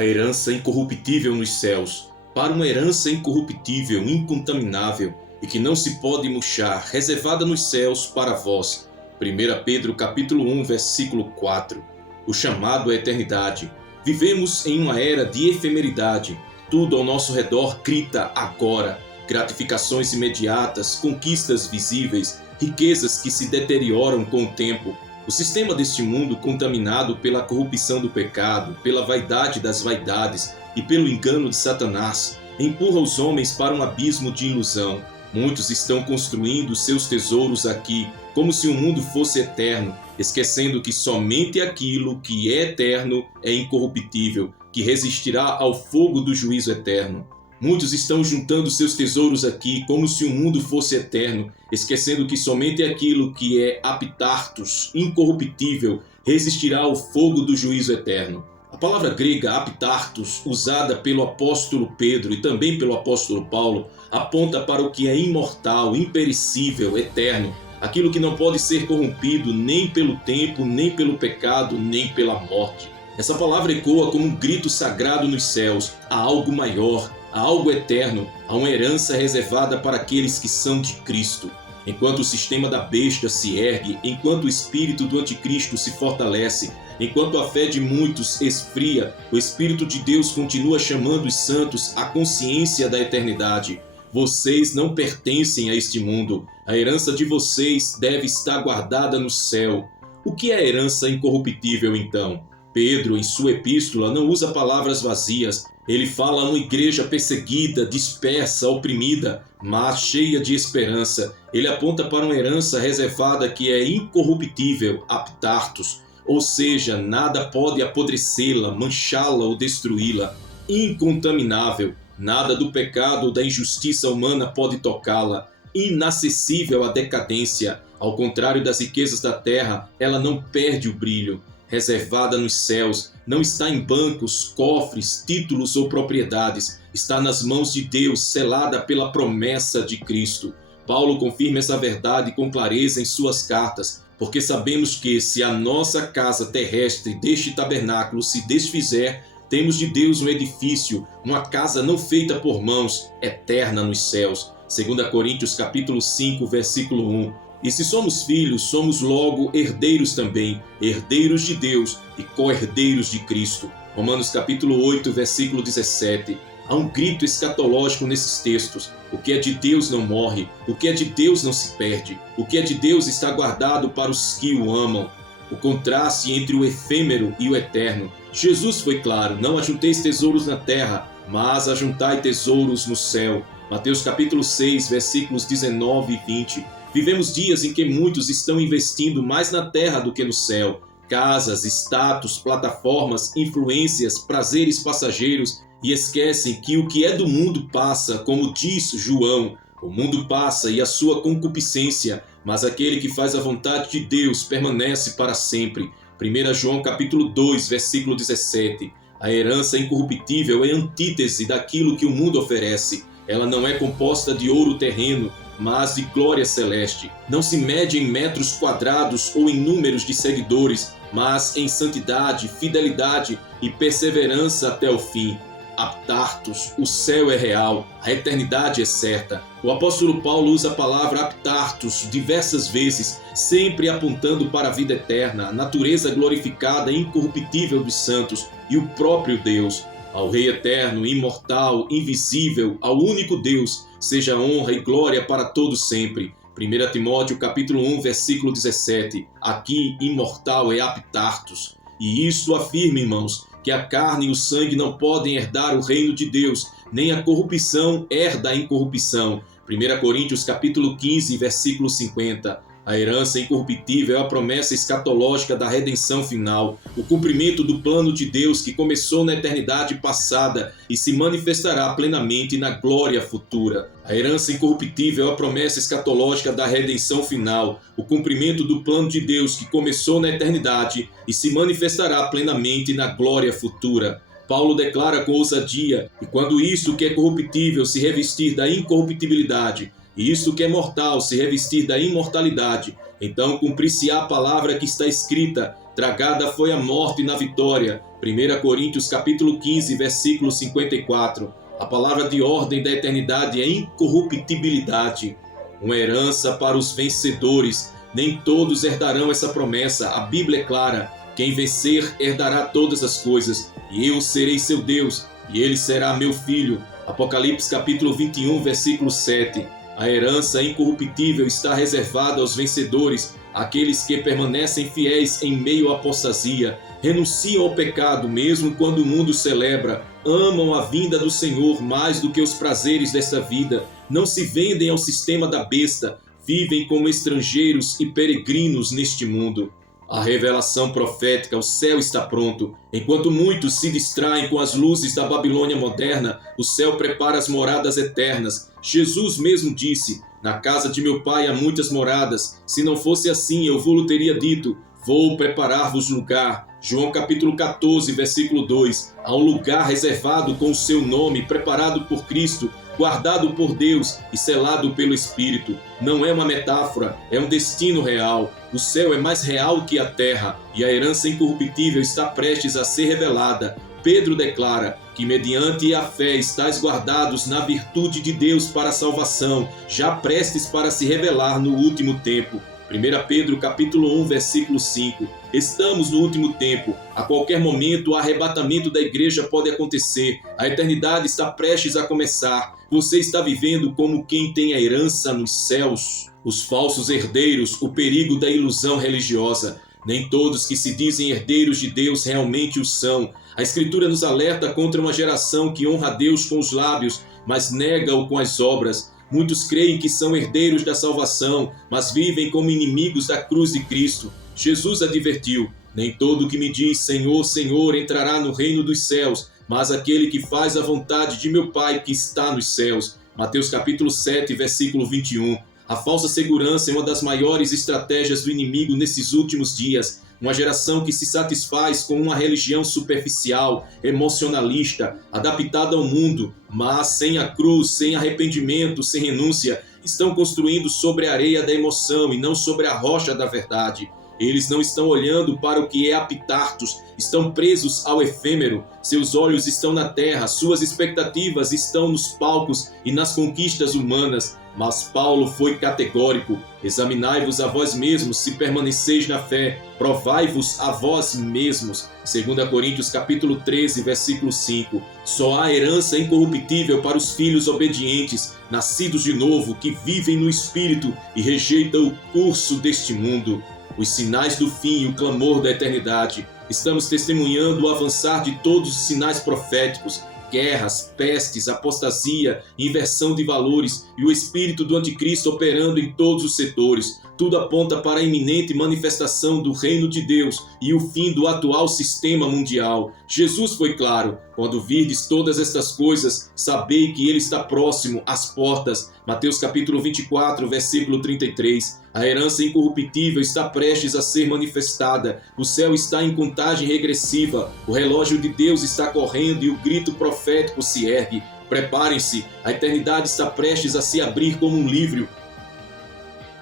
a herança incorruptível nos céus, para uma herança incorruptível, incontaminável e que não se pode murchar, reservada nos céus para vós. 1 Pedro capítulo 1, versículo 4. O chamado à eternidade. Vivemos em uma era de efemeridade. Tudo ao nosso redor grita agora. Gratificações imediatas, conquistas visíveis, riquezas que se deterioram com o tempo. O sistema deste mundo, contaminado pela corrupção do pecado, pela vaidade das vaidades e pelo engano de Satanás, empurra os homens para um abismo de ilusão. Muitos estão construindo seus tesouros aqui, como se o mundo fosse eterno, esquecendo que somente aquilo que é eterno é incorruptível, que resistirá ao fogo do juízo eterno. Muitos estão juntando seus tesouros aqui, como se o mundo fosse eterno, esquecendo que somente aquilo que é aptartos, incorruptível, resistirá ao fogo do juízo eterno. A palavra grega aptartos, usada pelo apóstolo Pedro e também pelo apóstolo Paulo, aponta para o que é imortal, imperecível, eterno, aquilo que não pode ser corrompido nem pelo tempo, nem pelo pecado, nem pela morte. Essa palavra ecoa como um grito sagrado nos céus, há algo maior, há algo eterno, há uma herança reservada para aqueles que são de Cristo. Enquanto o sistema da besta se ergue, enquanto o espírito do anticristo se fortalece, enquanto a fé de muitos esfria, o Espírito de Deus continua chamando os santos à consciência da eternidade. Vocês não pertencem a este mundo. A herança de vocês deve estar guardada no céu. O que é herança incorruptível, então? Pedro, em sua epístola, não usa palavras vazias. Ele fala a uma igreja perseguida, dispersa, oprimida, mas cheia de esperança. Ele aponta para uma herança reservada que é incorruptível, aptartos, ou seja, nada pode apodrecê-la, manchá-la ou destruí-la. Incontaminável, nada do pecado ou da injustiça humana pode tocá-la. Inacessível à decadência, ao contrário das riquezas da terra, ela não perde o brilho. Reservada nos céus, não está em bancos, cofres, títulos ou propriedades, está nas mãos de Deus, selada pela promessa de Cristo. Paulo confirma essa verdade com clareza em suas cartas, porque sabemos que, se a nossa casa terrestre deste tabernáculo se desfizer, temos de Deus um edifício, uma casa não feita por mãos, eterna nos céus. 2 Coríntios capítulo 5, versículo 1. E se somos filhos, somos logo herdeiros também, herdeiros de Deus e co-herdeiros de Cristo. Romanos capítulo 8, versículo 17. Há um grito escatológico nesses textos. O que é de Deus não morre, o que é de Deus não se perde, o que é de Deus está guardado para os que o amam. O contraste entre o efêmero e o eterno. Jesus foi claro, não ajunteis tesouros na terra, mas ajuntai tesouros no céu. Mateus capítulo 6, versículos 19 e 20. Vivemos dias em que muitos estão investindo mais na terra do que no céu. Casas, status, plataformas, influências, prazeres passageiros, e esquecem que o que é do mundo passa, como diz João. O mundo passa e a sua concupiscência, mas aquele que faz a vontade de Deus permanece para sempre. 1 João capítulo 2, versículo 17. A herança incorruptível é antítese daquilo que o mundo oferece. Ela não é composta de ouro terreno, mas de glória celeste. Não se mede em metros quadrados ou em números de seguidores, mas em santidade, fidelidade e perseverança até o fim. Aptartos, o céu é real, a eternidade é certa. O apóstolo Paulo usa a palavra aptartos diversas vezes, sempre apontando para a vida eterna, a natureza glorificada e incorruptível dos santos e o próprio Deus. Ao Rei eterno, imortal, invisível, ao único Deus, seja honra e glória para todos sempre. 1 Timóteo capítulo 1, versículo 17. Aqui, imortal é aptartos. E isto afirma, irmãos, que a carne e o sangue não podem herdar o reino de Deus, nem a corrupção herda a incorrupção. 1 Coríntios capítulo 15, versículo 50. A herança incorruptível é a promessa escatológica da redenção final, o cumprimento do plano de Deus que começou na eternidade passada e se manifestará plenamente na glória futura. A herança incorruptível é a promessa escatológica da redenção final, o cumprimento do plano de Deus que começou na eternidade e se manifestará plenamente na glória futura. Paulo declara com ousadia: e quando isto que é corruptível se revestir da incorruptibilidade, e isto que é mortal se revestir da imortalidade, então cumprir-se-á a palavra que está escrita: tragada foi a morte na vitória. 1 Coríntios capítulo 15, versículo 54. A palavra de ordem da eternidade é incorruptibilidade, uma herança para os vencedores. Nem todos herdarão essa promessa. A Bíblia é clara: quem vencer herdará todas as coisas, e eu serei seu Deus, e ele será meu filho. Apocalipse capítulo 21, versículo 7. A herança incorruptível está reservada aos vencedores, aqueles que permanecem fiéis em meio à apostasia, renunciam ao pecado mesmo quando o mundo celebra, amam a vinda do Senhor mais do que os prazeres desta vida, não se vendem ao sistema da besta, vivem como estrangeiros e peregrinos neste mundo. A revelação profética: o céu está pronto. Enquanto muitos se distraem com as luzes da Babilônia moderna, o céu prepara as moradas eternas. Jesus mesmo disse: na casa de meu pai há muitas moradas. Se não fosse assim, eu vou-lhe teria dito: vou preparar-vos lugar. João capítulo 14, versículo 2. Há um lugar reservado com o seu nome, preparado por Cristo, guardado por Deus e selado pelo Espírito. Não é uma metáfora, é um destino real. O céu é mais real que a terra, e a herança incorruptível está prestes a ser revelada. Pedro declara que mediante a fé estáis guardados na virtude de Deus para a salvação, já prestes para se revelar no último tempo. 1 Pedro capítulo 1, versículo 5. Estamos no último tempo. A qualquer momento o arrebatamento da igreja pode acontecer. A eternidade está prestes a começar. Você está vivendo como quem tem a herança nos céus. Os falsos herdeiros, o perigo da ilusão religiosa. Nem todos que se dizem herdeiros de Deus realmente o são. A Escritura nos alerta contra uma geração que honra a Deus com os lábios, mas nega-o com as obras. Muitos creem que são herdeiros da salvação, mas vivem como inimigos da cruz de Cristo. Jesus advertiu: nem todo que me diz Senhor, Senhor entrará no reino dos céus, mas aquele que faz a vontade de meu Pai que está nos céus. Mateus capítulo 7, versículo 21. A falsa segurança é uma das maiores estratégias do inimigo nesses últimos dias. Uma geração que se satisfaz com uma religião superficial, emocionalista, adaptada ao mundo, mas sem a cruz, sem arrependimento, sem renúncia, estão construindo sobre a areia da emoção e não sobre a rocha da verdade. Eles não estão olhando para o que é apitartos, estão presos ao efêmero. Seus olhos estão na terra, suas expectativas estão nos palcos e nas conquistas humanas. Mas Paulo foi categórico: examinai-vos a vós mesmos se permaneceis na fé, provai-vos a vós mesmos. 2 Coríntios capítulo 13, versículo 5. Só há herança incorruptível para os filhos obedientes, nascidos de novo, que vivem no Espírito e rejeitam o curso deste mundo. Os sinais do fim e o clamor da eternidade. Estamos testemunhando o avançar de todos os sinais proféticos: guerras, pestes, apostasia, inversão de valores e o espírito do anticristo operando em todos os setores. Tudo aponta para a iminente manifestação do reino de Deus e o fim do atual sistema mundial. Jesus foi claro: quando virdes todas estas coisas, sabei que ele está próximo às portas. Mateus capítulo 24, versículo 33. A herança incorruptível está prestes a ser manifestada. O céu está em contagem regressiva. O relógio de Deus está correndo e o grito profético se ergue. Preparem-se, a eternidade está prestes a se abrir como um livro.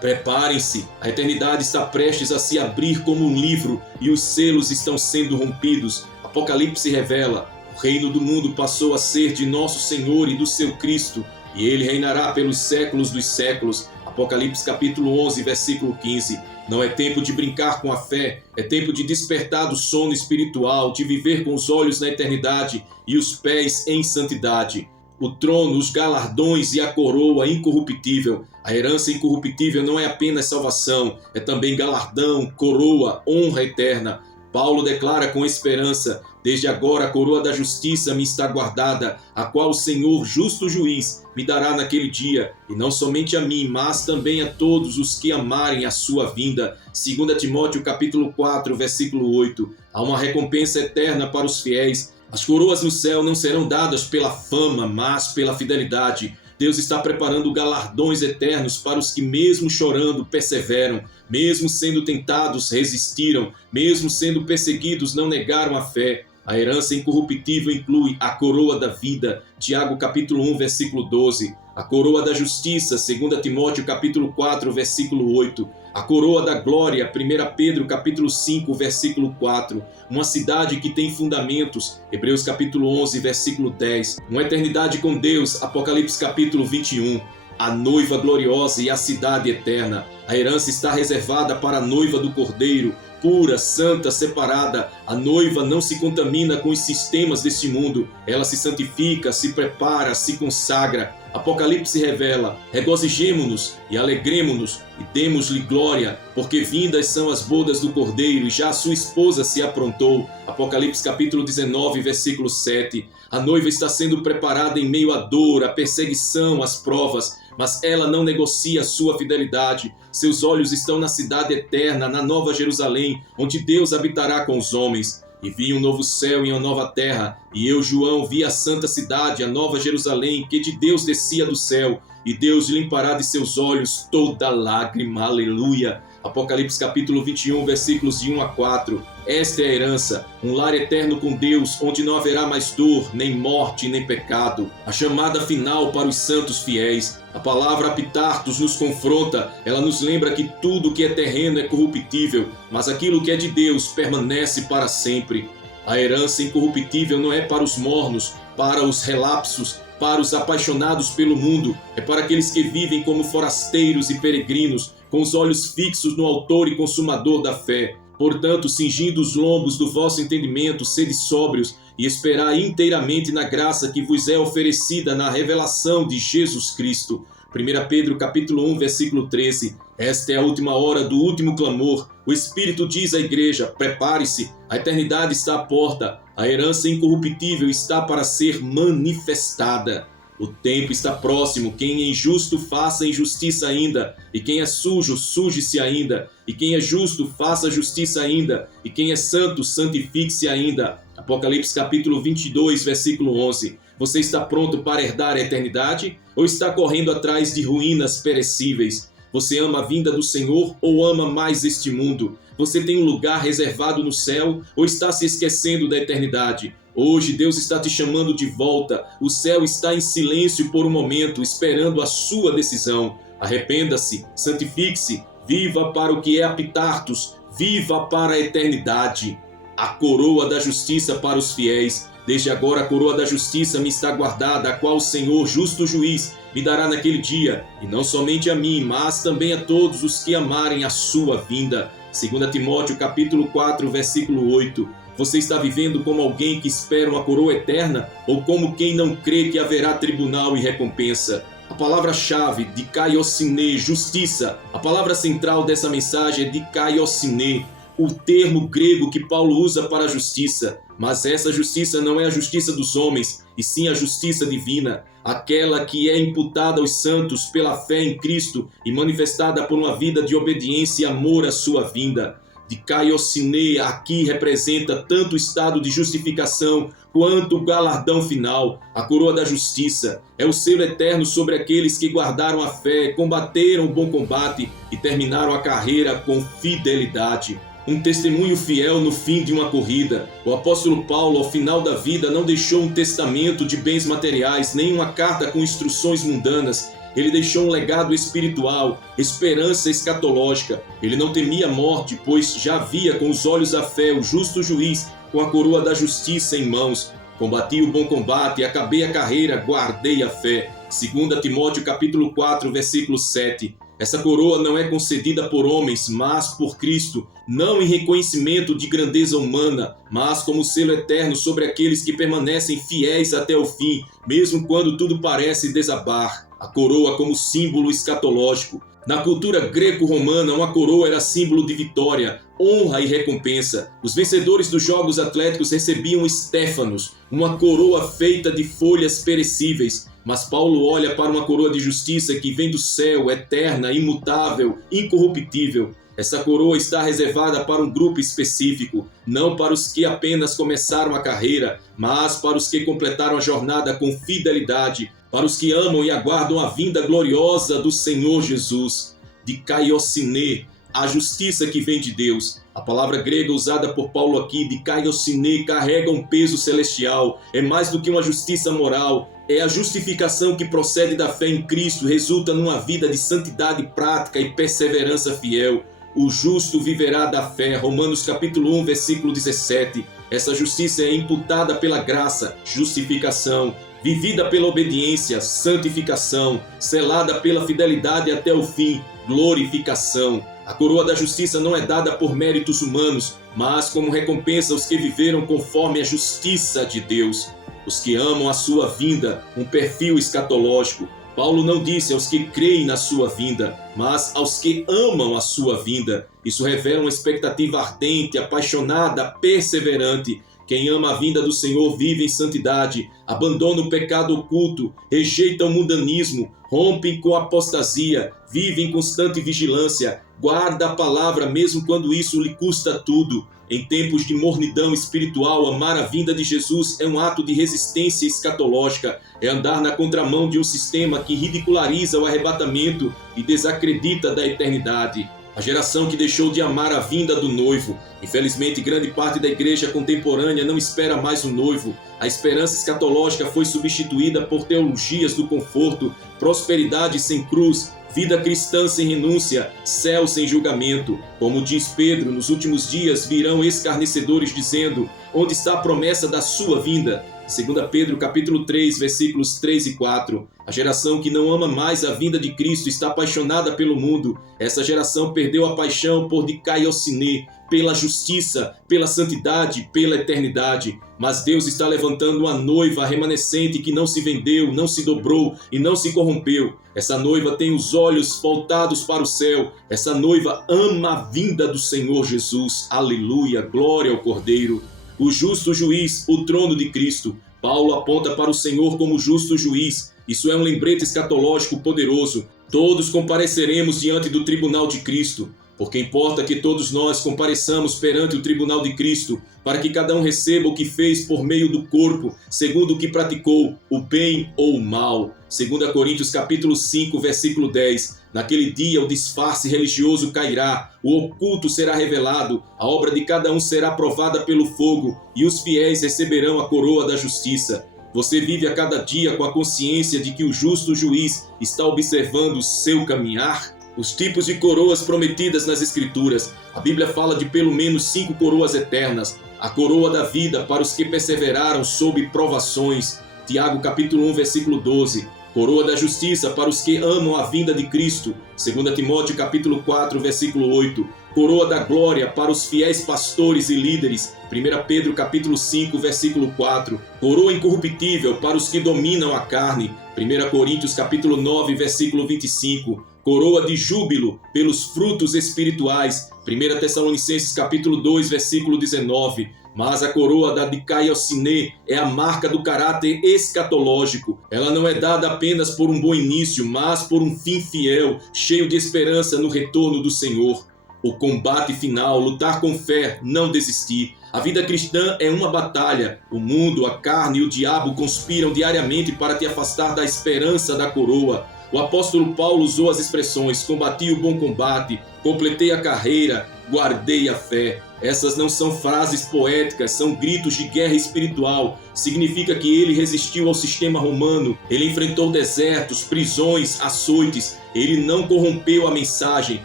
Preparem-se, a eternidade está prestes a se abrir como um livro e os selos estão sendo rompidos. Apocalipse revela: o reino do mundo passou a ser de nosso Senhor e do seu Cristo, e ele reinará pelos séculos dos séculos. Apocalipse capítulo 11, versículo 15. Não é tempo de brincar com a fé, é tempo de despertar do sono espiritual, de viver com os olhos na eternidade e os pés em santidade. O trono, os galardões e a coroa incorruptível. A herança incorruptível não é apenas salvação, é também galardão, coroa, honra eterna. Paulo declara com esperança: desde agora a coroa da justiça me está guardada, a qual o Senhor, justo juiz, me dará naquele dia, e não somente a mim, mas também a todos os que amarem a sua vinda. 2 Timóteo capítulo 4, versículo 8. Há uma recompensa eterna para os fiéis. As coroas no céu não serão dadas pela fama, mas pela fidelidade. Deus está preparando galardões eternos para os que, mesmo chorando, perseveram, mesmo sendo tentados, resistiram, mesmo sendo perseguidos, não negaram a fé. A herança incorruptível inclui a coroa da vida, Tiago capítulo 1, versículo 12, a coroa da justiça, 2 Timóteo capítulo 4, versículo 8, A coroa da glória, 1 Pedro capítulo 5, versículo 4. Uma cidade que tem fundamentos, Hebreus capítulo 11, versículo 10. Uma eternidade com Deus, Apocalipse capítulo 21. A noiva gloriosa e a cidade eterna. A herança está reservada para a noiva do Cordeiro, pura, santa, separada. A noiva não se contamina com os sistemas deste mundo. Ela se santifica, se prepara, se consagra. Apocalipse revela: regozijemo-nos e alegremo-nos e demos-lhe glória, porque vindas são as bodas do Cordeiro e já a sua esposa se aprontou. Apocalipse capítulo 19, versículo 7. A noiva está sendo preparada em meio à dor, à perseguição, às provas, mas ela não negocia sua fidelidade. Seus olhos estão na cidade eterna, na Nova Jerusalém, onde Deus habitará com os homens. E vi um novo céu e uma nova terra, e eu, João, vi a santa cidade, a Nova Jerusalém, que de Deus descia do céu, e Deus limpará de seus olhos toda lágrima. Aleluia! Apocalipse capítulo 21, versículos de 1 a 4. Esta é a herança, um lar eterno com Deus, onde não haverá mais dor, nem morte, nem pecado. A chamada final para os santos fiéis. A palavra apitartos nos confronta, ela nos lembra que tudo que é terreno é corruptível, mas aquilo que é de Deus permanece para sempre. A herança incorruptível não é para os mornos, para os relapsos, para os apaixonados pelo mundo, é para aqueles que vivem como forasteiros e peregrinos, com os olhos fixos no autor e consumador da fé. Portanto, cingindo os lombos do vosso entendimento, sede sóbrios e esperai inteiramente na graça que vos é oferecida na revelação de Jesus Cristo. 1 Pedro capítulo 1, versículo 13. Esta é a última hora do último clamor. O Espírito diz à igreja: prepare-se, a eternidade está à porta, a herança incorruptível está para ser manifestada. O tempo está próximo, quem é injusto faça injustiça ainda, e quem é sujo, suje-se ainda, e quem é justo faça justiça ainda, e quem é santo, santifique-se ainda. Apocalipse capítulo 22, versículo 11. Você está pronto para herdar a eternidade? Ou está correndo atrás de ruínas perecíveis? Você ama a vinda do Senhor ou ama mais este mundo? Você tem um lugar reservado no céu ou está se esquecendo da eternidade? Hoje Deus está te chamando de volta. O céu está em silêncio por um momento, esperando a sua decisão. Arrependa-se, santifique-se, viva para o que é apitartos, viva para a eternidade. A coroa da justiça para os fiéis. Desde agora a coroa da justiça me está guardada, a qual o Senhor, justo juiz, me dará naquele dia, e não somente a mim, mas também a todos os que amarem a sua vinda. 2 Timóteo capítulo 4, versículo 8. Você está vivendo como alguém que espera uma coroa eterna ou como quem não crê que haverá tribunal e recompensa? A palavra-chave de kaiosine, justiça. A palavra central dessa mensagem é de kaiosine, o termo grego que Paulo usa para a justiça. Mas essa justiça não é a justiça dos homens, e sim a justiça divina, aquela que é imputada aos santos pela fé em Cristo e manifestada por uma vida de obediência e amor à sua vinda. De kaiosine aqui representa tanto o estado de justificação quanto o galardão final. A coroa da justiça é o selo eterno sobre aqueles que guardaram a fé, combateram o bom combate e terminaram a carreira com fidelidade. Um testemunho fiel no fim de uma corrida. O apóstolo Paulo, ao final da vida, não deixou um testamento de bens materiais, nem uma carta com instruções mundanas. Ele deixou um legado espiritual, esperança escatológica. Ele não temia a morte, pois já via com os olhos da fé o justo juiz com a coroa da justiça em mãos. Combati o bom combate, acabei a carreira, guardei a fé. 2 Timóteo capítulo 4, versículo 7. Essa coroa não é concedida por homens, mas por Cristo, não em reconhecimento de grandeza humana, mas como selo eterno sobre aqueles que permanecem fiéis até o fim, mesmo quando tudo parece desabar. A coroa como símbolo escatológico. Na cultura greco-romana, uma coroa era símbolo de vitória, honra e recompensa. Os vencedores dos Jogos Atléticos recebiam stéfanos, uma coroa feita de folhas perecíveis. Mas Paulo olha para uma coroa de justiça que vem do céu, eterna, imutável, incorruptível. Essa coroa está reservada para um grupo específico, não para os que apenas começaram a carreira, mas para os que completaram a jornada com fidelidade, para os que amam e aguardam a vinda gloriosa do Senhor Jesus. De kaiosine, a justiça que vem de Deus. A palavra grega usada por Paulo aqui, dikaiosune, carrega um peso celestial. É mais do que uma justiça moral. É a justificação que procede da fé em Cristo, resulta numa vida de santidade prática e perseverança fiel. O justo viverá da fé. Romanos capítulo 1, versículo 17. Essa justiça é imputada pela graça, justificação, vivida pela obediência, santificação, selada pela fidelidade até o fim, glorificação. A coroa da justiça não é dada por méritos humanos, mas como recompensa aos que viveram conforme a justiça de Deus. Os que amam a sua vinda, um perfil escatológico. Paulo não disse aos que creem na sua vinda, mas aos que amam a sua vinda. Isso revela uma expectativa ardente, apaixonada, perseverante. Quem ama a vinda do Senhor vive em santidade, abandona o pecado oculto, rejeita o mundanismo, rompe com a apostasia, vive em constante vigilância, guarda a palavra mesmo quando isso lhe custa tudo. Em tempos de mornidão espiritual, amar a vinda de Jesus é um ato de resistência escatológica, é andar na contramão de um sistema que ridiculariza o arrebatamento e desacredita da eternidade. A geração que deixou de amar a vinda do noivo. Infelizmente, grande parte da igreja contemporânea não espera mais o noivo. A esperança escatológica foi substituída por teologias do conforto, prosperidade sem cruz, vida cristã sem renúncia, céu sem julgamento. Como diz Pedro, nos últimos dias virão escarnecedores dizendo: onde está a promessa da sua vinda? 2 Pedro capítulo 3, versículos 3 e 4. A geração que não ama mais a vinda de Cristo está apaixonada pelo mundo. Essa geração perdeu a paixão por dikaiosune, pela justiça, pela santidade, pela eternidade. Mas Deus está levantando uma noiva remanescente que não se vendeu, não se dobrou e não se corrompeu. Essa noiva tem os olhos voltados para o céu. Essa noiva ama a vinda do Senhor Jesus. Aleluia, glória ao Cordeiro. O justo juiz, o trono de Cristo. Paulo aponta para o Senhor como justo juiz. Isso é um lembrete escatológico poderoso. Todos compareceremos diante do tribunal de Cristo, porque importa que todos nós compareçamos perante o tribunal de Cristo, para que cada um receba o que fez por meio do corpo, segundo o que praticou, o bem ou o mal. 2 Coríntios capítulo 5, versículo 10. Naquele dia o disfarce religioso cairá, o oculto será revelado, a obra de cada um será provada pelo fogo, e os fiéis receberão a coroa da justiça. Você vive a cada dia com a consciência de que o justo juiz está observando o seu caminhar? Os tipos de coroas prometidas nas Escrituras. A Bíblia fala de pelo menos 5 coroas eternas. A coroa da vida para os que perseveraram sob provações. Tiago capítulo 1, versículo 12. Coroa da justiça para os que amam a vinda de Cristo. 2 Timóteo capítulo 4, versículo 8. Coroa da glória para os fiéis pastores e líderes. 1 Pedro capítulo 5, versículo 4. Coroa incorruptível para os que dominam a carne. 1 Coríntios capítulo 9, versículo 25. Coroa de júbilo pelos frutos espirituais. 1 Tessalonicenses capítulo 2, versículo 19. Mas a coroa da dikaiosune é a marca do caráter escatológico. Ela não é dada apenas por um bom início, mas por um fim fiel, cheio de esperança no retorno do Senhor. O combate final, lutar com fé, não desistir. A vida cristã é uma batalha. O mundo, a carne e o diabo conspiram diariamente para te afastar da esperança da coroa. O apóstolo Paulo usou as expressões: combati o bom combate, completei a carreira, guardei a fé. Essas não são frases poéticas, são gritos de guerra espiritual. Significa que ele resistiu ao sistema romano, ele enfrentou desertos, prisões, açoites. Ele não corrompeu a mensagem,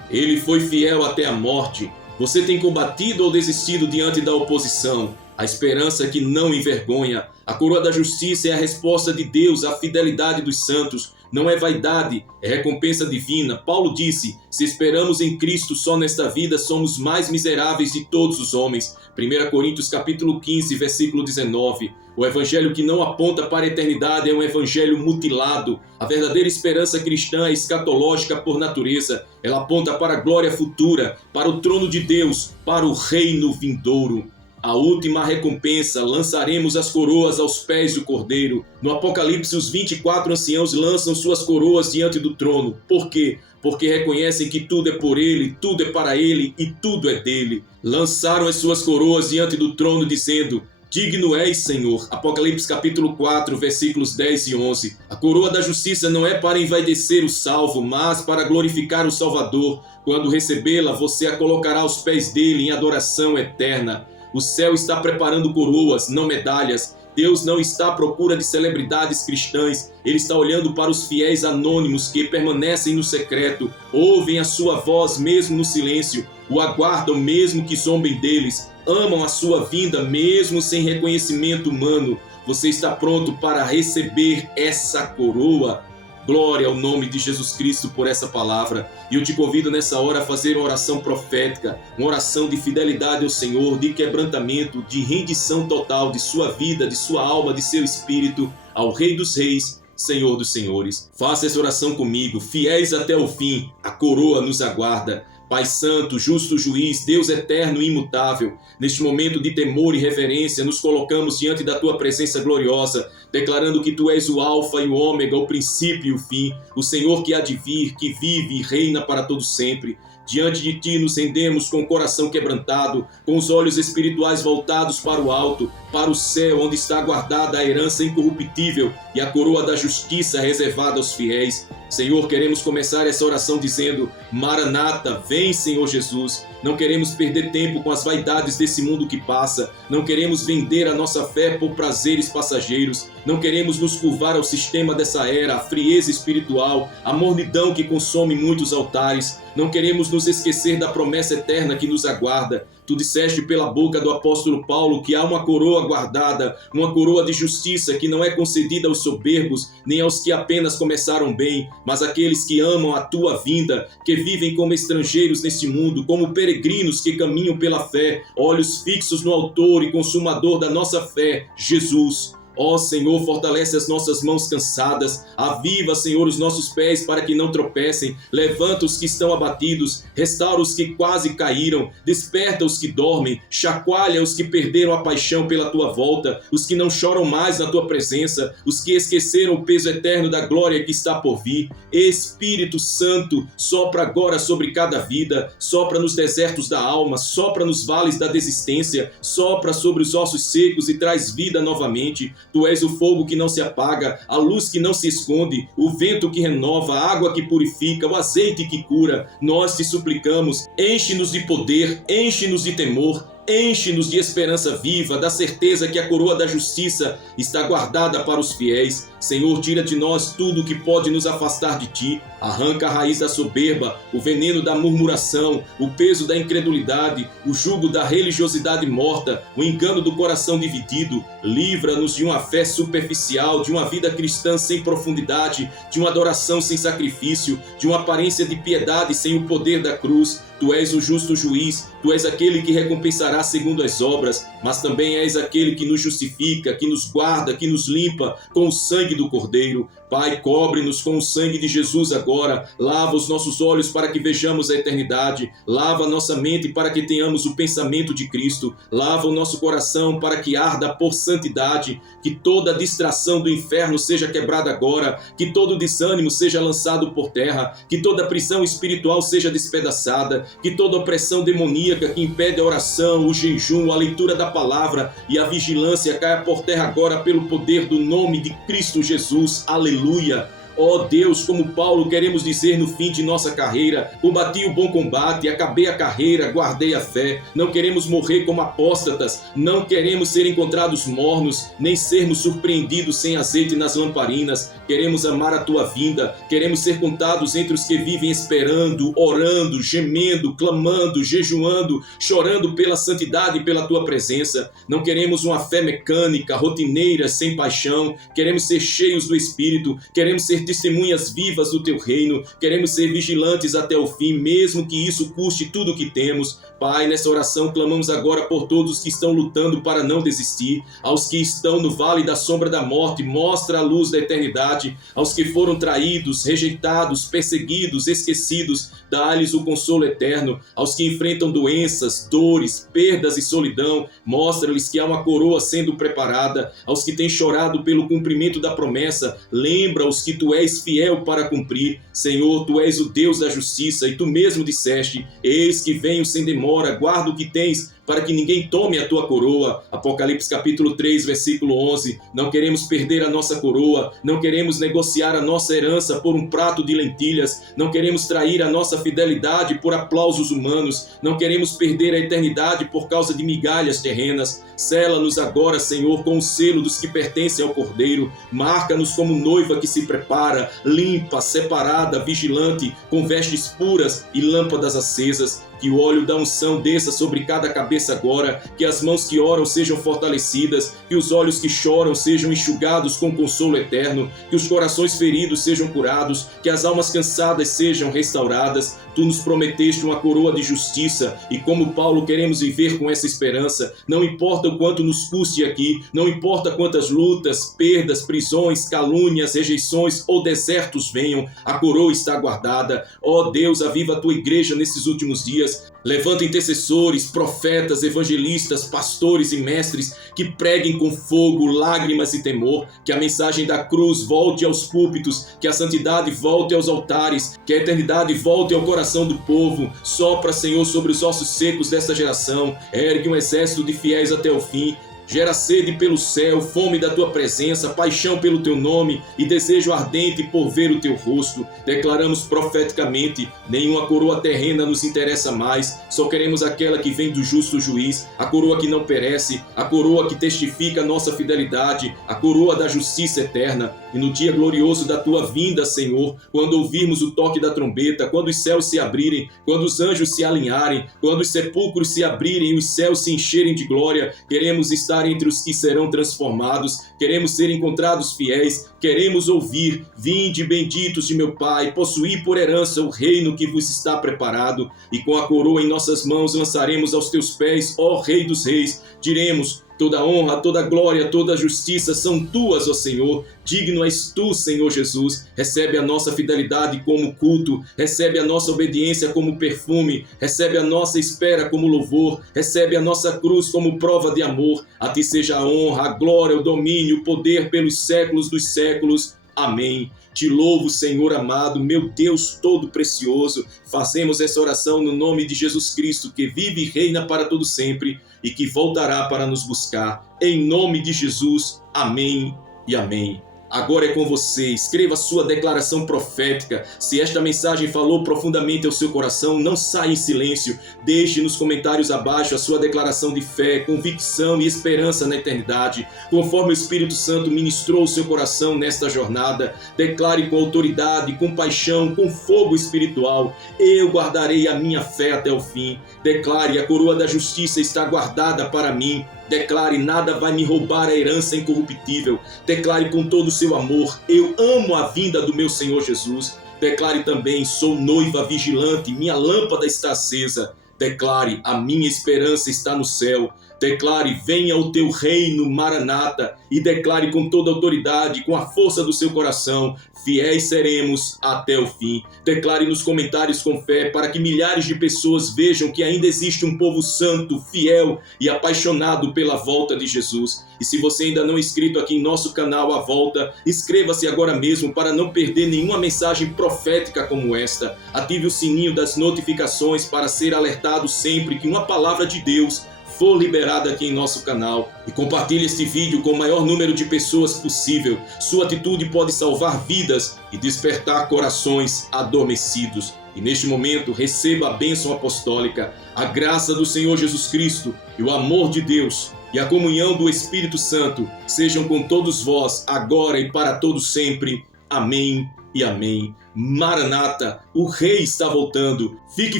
ele foi fiel até a morte. Você tem combatido ou desistido diante da oposição? A esperança que não envergonha. A coroa da justiça é a resposta de Deus à fidelidade dos santos. Não é vaidade, é recompensa divina. Paulo disse: se esperamos em Cristo só nesta vida, somos mais miseráveis de todos os homens. 1 Coríntios capítulo 15, versículo 19. O evangelho que não aponta para a eternidade é um evangelho mutilado. A verdadeira esperança cristã é escatológica por natureza. Ela aponta para a glória futura, para o trono de Deus, para o reino vindouro. A última recompensa, lançaremos as coroas aos pés do Cordeiro. No Apocalipse, os 24 anciãos lançam suas coroas diante do trono. Por quê? Porque reconhecem que tudo é por ele, tudo é para ele e tudo é dele. Lançaram as suas coroas diante do trono, dizendo: Digno és, Senhor. Apocalipse capítulo 4, versículos 10 e 11. A coroa da justiça não é para envaidecer o salvo, mas para glorificar o Salvador. Quando recebê-la, você a colocará aos pés dele em adoração eterna. O céu está preparando coroas, não medalhas. Deus não está à procura de celebridades cristãs. Ele está olhando para os fiéis anônimos que permanecem no secreto, ouvem a sua voz mesmo no silêncio, o aguardam mesmo que zombem deles, amam a sua vinda mesmo sem reconhecimento humano. Você está pronto para receber essa coroa? Glória ao nome de Jesus Cristo por essa palavra. E eu te convido nessa hora a fazer uma oração profética, uma oração de fidelidade ao Senhor, de quebrantamento, de rendição total de sua vida, de sua alma, de seu espírito ao Rei dos Reis, Senhor dos Senhores. Faça essa oração comigo. Fiéis até o fim, a coroa nos aguarda. Pai Santo, justo juiz, Deus eterno e imutável, neste momento de temor e reverência, nos colocamos diante da Tua presença gloriosa, declarando que Tu és o Alfa e o Ômega, o princípio e o fim, o Senhor que há de vir, que vive e reina para todo sempre. Diante de Ti nos rendemos com o coração quebrantado, com os olhos espirituais voltados para o alto, para o céu, onde está guardada a herança incorruptível e a coroa da justiça reservada aos fiéis. Senhor, queremos começar essa oração dizendo: Maranata, vem, Senhor Jesus. Não queremos perder tempo com as vaidades desse mundo que passa. Não queremos vender a nossa fé por prazeres passageiros. Não queremos nos curvar ao sistema dessa era, a frieza espiritual, a mornidão que consome muitos altares. Não queremos nos esquecer da promessa eterna que nos aguarda. Tu disseste pela boca do apóstolo Paulo que há uma coroa guardada, uma coroa de justiça que não é concedida aos soberbos, nem aos que apenas começaram bem, mas àqueles que amam a tua vinda, que vivem como estrangeiros neste mundo, como peregrinos que caminham pela fé, olhos fixos no autor e consumador da nossa fé, Jesus. Ó Senhor, fortalece as nossas mãos cansadas, aviva, Senhor, os nossos pés para que não tropecem, levanta os que estão abatidos, restaura os que quase caíram, desperta os que dormem, chacoalha os que perderam a paixão pela Tua volta, os que não choram mais na Tua presença, os que esqueceram o peso eterno da glória que está por vir. Espírito Santo, sopra agora sobre cada vida, sopra nos desertos da alma, sopra nos vales da desistência, sopra sobre os ossos secos e traz vida novamente. Tu és o fogo que não se apaga, a luz que não se esconde, o vento que renova, a água que purifica, o azeite que cura. Nós te suplicamos, enche-nos de poder, enche-nos de temor, enche-nos de esperança viva, da certeza que a coroa da justiça está guardada para os fiéis. Senhor, tira de nós tudo que pode nos afastar de Ti. Arranca a raiz da soberba, o veneno da murmuração, o peso da incredulidade, o jugo da religiosidade morta, o engano do coração dividido. Livra-nos de uma fé superficial, de uma vida cristã sem profundidade, de uma adoração sem sacrifício, de uma aparência de piedade sem o poder da cruz. Tu és o justo juiz, Tu és aquele que recompensará segundo as obras, mas também és aquele que nos justifica, que nos guarda, que nos limpa com o sangue do Cordeiro. Pai, cobre-nos com o sangue de Jesus agora, lava os nossos olhos para que vejamos a eternidade, lava a nossa mente para que tenhamos o pensamento de Cristo, lava o nosso coração para que arda por santidade, que toda distração do inferno seja quebrada agora, que todo desânimo seja lançado por terra, que toda prisão espiritual seja despedaçada, que toda opressão demoníaca que impede a oração, o jejum, a leitura da palavra e a vigilância caia por terra agora pelo poder do nome de Cristo Jesus. Aleluia. Ó Deus, como Paulo, queremos dizer no fim de nossa carreira: combati o bom combate, acabei a carreira, guardei a fé. Não queremos morrer como apóstatas, não queremos ser encontrados mornos, nem sermos surpreendidos sem azeite nas lamparinas. Queremos amar a Tua vinda, queremos ser contados entre os que vivem esperando, orando, gemendo, clamando, jejuando, chorando pela santidade e pela Tua presença. Não queremos uma fé mecânica, rotineira, sem paixão. Queremos ser cheios do Espírito, queremos ser testemunhas vivas do Teu reino, queremos ser vigilantes até o fim, mesmo que isso custe tudo o que temos. Pai, nessa oração clamamos agora por todos que estão lutando para não desistir, aos que estão no vale da sombra da morte, mostra a luz da eternidade, aos que foram traídos, rejeitados, perseguidos, esquecidos, dá-lhes o consolo eterno, aos que enfrentam doenças, dores, perdas e solidão, mostra-lhes que há uma coroa sendo preparada, aos que têm chorado pelo cumprimento da promessa, lembra-os que Tu és fiel para cumprir. Senhor, Tu és o Deus da justiça e Tu mesmo disseste: eis que venho sem demora, guarda o que tens para que ninguém tome a tua coroa. Apocalipse capítulo 3, versículo 11. Não queremos perder a nossa coroa, não queremos negociar a nossa herança por um prato de lentilhas, não queremos trair a nossa fidelidade por aplausos humanos, não queremos perder a eternidade por causa de migalhas terrenas. Sela-nos agora, Senhor, com o selo dos que pertencem ao Cordeiro. Marca-nos como noiva que se prepara, limpa, separada, vigilante, com vestes puras e lâmpadas acesas. Que o óleo da unção desça sobre cada cabeça agora, que as mãos que oram sejam fortalecidas, que os olhos que choram sejam enxugados com consolo eterno, que os corações feridos sejam curados, que as almas cansadas sejam restauradas. Tu nos prometeste uma coroa de justiça e, como Paulo, queremos viver com essa esperança. Não importa o quanto nos custe aqui, não importa quantas lutas, perdas, prisões, calúnias, rejeições ou desertos venham, a coroa está guardada. Ó Deus, aviva a tua igreja nesses últimos dias. Levanta intercessores, profetas, evangelistas, pastores e mestres que preguem com fogo, lágrimas e temor, que a mensagem da cruz volte aos púlpitos, que a santidade volte aos altares, que a eternidade volte ao coração do povo. Sopra, Senhor, sobre os ossos secos desta geração, ergue um exército de fiéis até o fim. Gera sede pelo céu, fome da tua presença, paixão pelo teu nome e desejo ardente por ver o teu rosto. Declaramos profeticamente: nenhuma coroa terrena nos interessa mais, só queremos aquela que vem do justo juiz, a coroa que não perece, a coroa que testifica nossa fidelidade, a coroa da justiça eterna. E no dia glorioso da tua vinda, Senhor, quando ouvirmos o toque da trombeta, quando os céus se abrirem, quando os anjos se alinharem, quando os sepulcros se abrirem e os céus se encherem de glória, queremos estar entre os que serão transformados, queremos ser encontrados fiéis, queremos ouvir: vinde benditos de meu Pai, possuí por herança o reino que vos está preparado, e com a coroa em nossas mãos lançaremos aos teus pés, ó Rei dos Reis. Diremos: toda honra, toda glória, toda justiça são tuas, ó Senhor. Digno és tu, Senhor Jesus. Recebe a nossa fidelidade como culto, recebe a nossa obediência como perfume, recebe a nossa espera como louvor, recebe a nossa cruz como prova de amor. A ti seja a honra, a glória, o domínio, o poder pelos séculos dos séculos. Amém. Te louvo, Senhor amado, meu Deus todo precioso. Fazemos essa oração no nome de Jesus Cristo, que vive e reina para todo sempre e que voltará para nos buscar. Em nome de Jesus. Amém e amém. Agora é com você. Escreva sua declaração profética. Se esta mensagem falou profundamente ao seu coração, não saia em silêncio. Deixe nos comentários abaixo a sua declaração de fé, convicção e esperança na eternidade, conforme o Espírito Santo ministrou o seu coração nesta jornada. Declare com autoridade, com paixão, com fogo espiritual: eu guardarei a minha fé até o fim. Declare: a coroa da justiça está guardada para mim. Declare: nada vai me roubar a herança incorruptível. Declare com todo o seu amor: eu amo a vinda do meu Senhor Jesus. Declare também: sou noiva vigilante, minha lâmpada está acesa. Declare: a minha esperança está no céu. Declare: venha o teu reino, Maranata. E declare com toda autoridade, com a força do seu coração: fiéis seremos até o fim. Declare nos comentários com fé, para que milhares de pessoas vejam que ainda existe um povo santo, fiel e apaixonado pela volta de Jesus. E se você ainda não é inscrito aqui em nosso canal A Volta, inscreva-se agora mesmo para não perder nenhuma mensagem profética como esta. Ative o sininho das notificações para ser alertado sempre que uma palavra de Deus for liberada aqui em nosso canal, e compartilhe este vídeo com o maior número de pessoas possível. Sua atitude pode salvar vidas e despertar corações adormecidos. E neste momento receba a bênção apostólica, a graça do Senhor Jesus Cristo e o amor de Deus e a comunhão do Espírito Santo sejam com todos vós, agora e para todos sempre. Amém e amém. Maranata, o Rei está voltando. Fique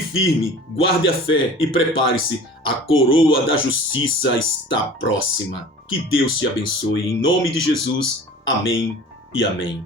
firme, guarde a fé e prepare-se. A coroa da justiça está próxima. Que Deus te abençoe. Em nome de Jesus. Amém e amém.